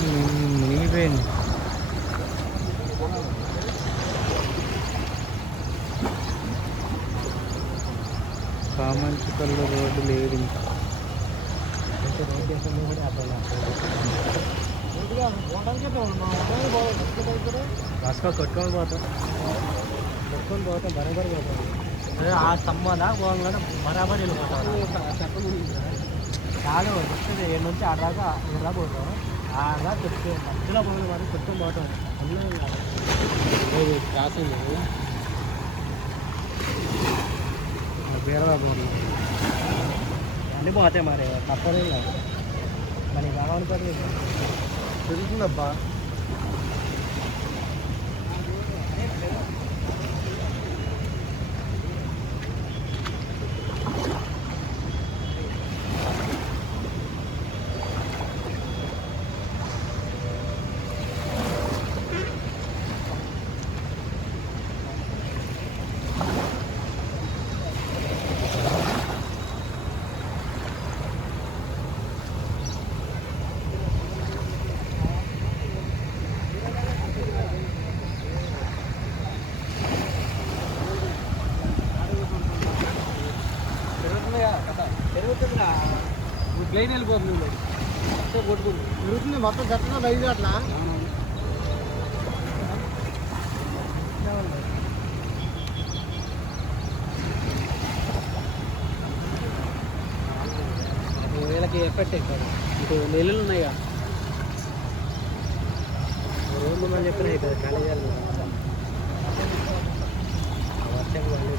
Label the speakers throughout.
Speaker 1: మొత్తం మునిగి- మునిగిపోయింది కామంచికల్లో రోడ్డు లేదు ఇంకా. రాసుకో కొట్టుకొని పోతాం. కొట్టుకొని పోతాం బరాబర్ పోతాం ఆ స్తంభాల? పోగానే బరాబర్ వెళ్ళిపోతాం చాలా వస్తుంది ఏడు నుంచి ఆడ దాకా ఇలా పోతాం ఆడదా చెప్తే మధ్యలో పోయిన వారు కొట్టుకొని పోవటం క్రాసింగ్ బీరబాబు అన్నీ పోతాయి మరి తప్పదే కాదు. మరి కావాలి పని తెలుస్తుందబ్బా. ప్లేన్ వెళ్ళిపోతుంది కొట్టుకుంటుంది పెరుగుతుంది మొత్తం చెట్ల బయట అట్లా వీళ్ళకి ఎఫెక్ట్ ఎక్కువ ఇప్పుడు నెలలు ఉన్నాయి రోడ్లు మనం చెప్పిన అవుతుంది కాలేజీలు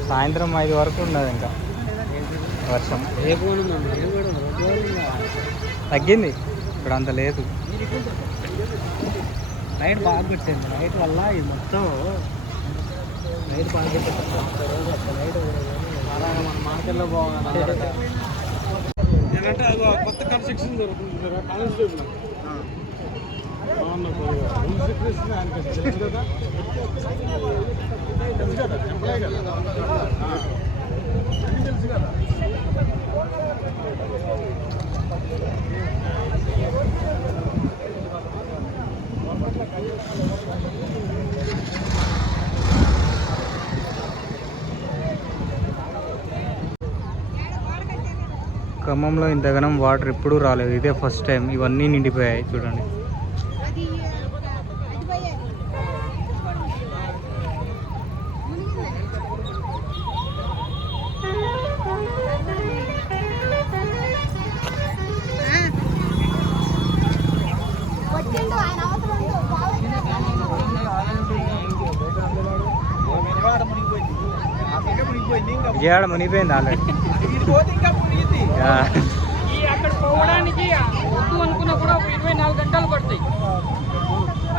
Speaker 2: సాయంత్రం ఐదు వరకు ఉన్నది ఇంకా. వర్షం. తగ్గింది. ఇప్పుడు అంత లేదు.
Speaker 1: లైట్ బాగా పెట్టింది. లైట్ వల్ల ఇది మొత్తం లైట్ బాగా పెట్టింది. లైట్ మన మార్కెట్లో బాగుంది
Speaker 3: ఏంటంటే అది కొత్త కన్స్ట్రక్షన్ కదా ఎంప్లాయ్ కదా.
Speaker 2: ఖమ్మంలో ఇంతగానం వాటర్ ఎప్పుడూ రాలేదు. ఇదే ఫస్ట్ టైం ఇవన్నీ నిండిపోయాయి. చూడండి
Speaker 4: అది అది పోయే వచ్చిండు ఆయన అవసరం ఉండు
Speaker 3: విజయవాడ మునిగిపోయింది ఆఫ్రికా మునిగిపోయింది ఇంకా
Speaker 2: విజయవాడ మునిగిపోయింది ఆల్రెడీ
Speaker 3: ఇది పోతే ఇంకా మునిగింది
Speaker 5: ఈ అక్కడ పోవడానికి వద్దు అనుకున్నా కూడా ఒక ఇరవై నాలుగు గంటలు పడతాయి.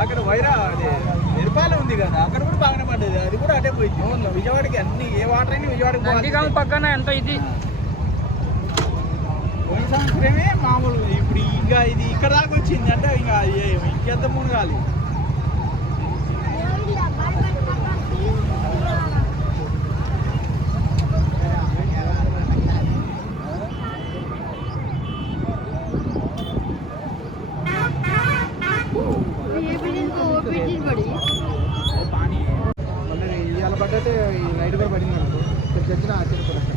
Speaker 3: అక్కడ వైరా అదే నిరుపాలెం ఉంది కదా అక్కడ కూడా బాగానే పడ్డది. అది కూడా అటే పోయింది. విజయవాడకి అన్ని ఏ వాటర్ అయినా విజయవాడకి
Speaker 5: నందిగామ పక్కన ఎంత ఇది?
Speaker 3: పోయిన సంవత్సరమే మామూలు. ఇప్పుడు ఇంకా ఇది ఇక్కడ దాకా వచ్చింది. అంటే ఇంకా ఏ- ఇంకెంత మునగాలి? தெரிஞ்சுன்னா
Speaker 2: ஆச்சரியப்படுறேன்.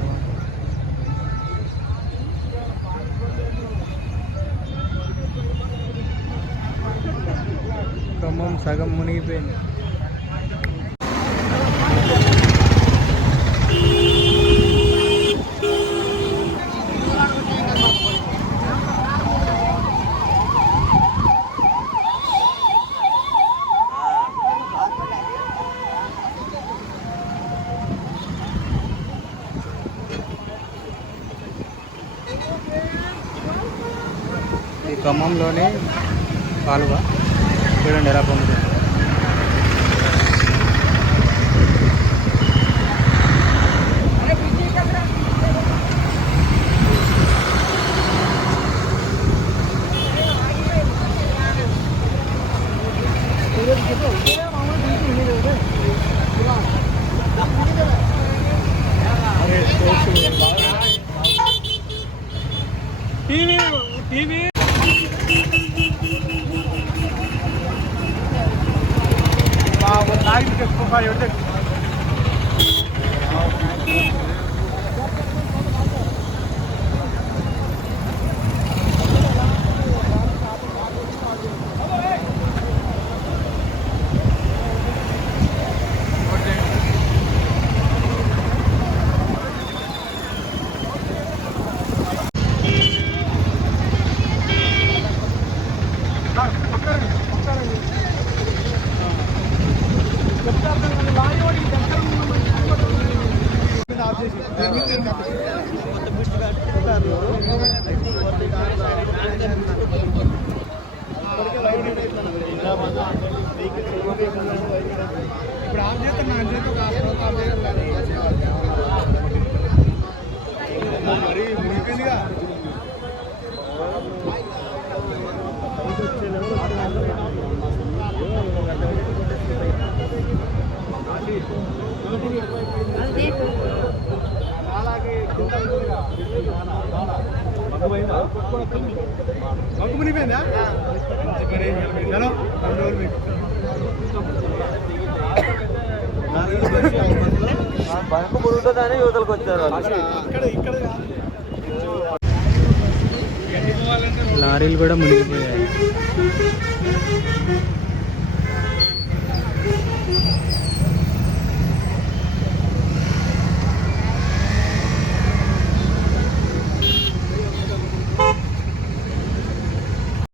Speaker 2: கம்மம் சகம் முனிப்பேன் ఖమ్మంలోనే కాలువ. చూడండి ఎలా పొందుతుంది.
Speaker 3: ఆగి ఎక్కువ ఇప్పుడు ఆఫ్ చేస్తాను నా చేత మరి మునిగిపోయిందిగా మగ్గు హలో మీకు.
Speaker 1: బంకు మురుగుతుందని యువతలకు వచ్చారు
Speaker 3: ఇక్కడ ఇక్కడ
Speaker 2: లారీలు కూడా మునిగిపోయాయి.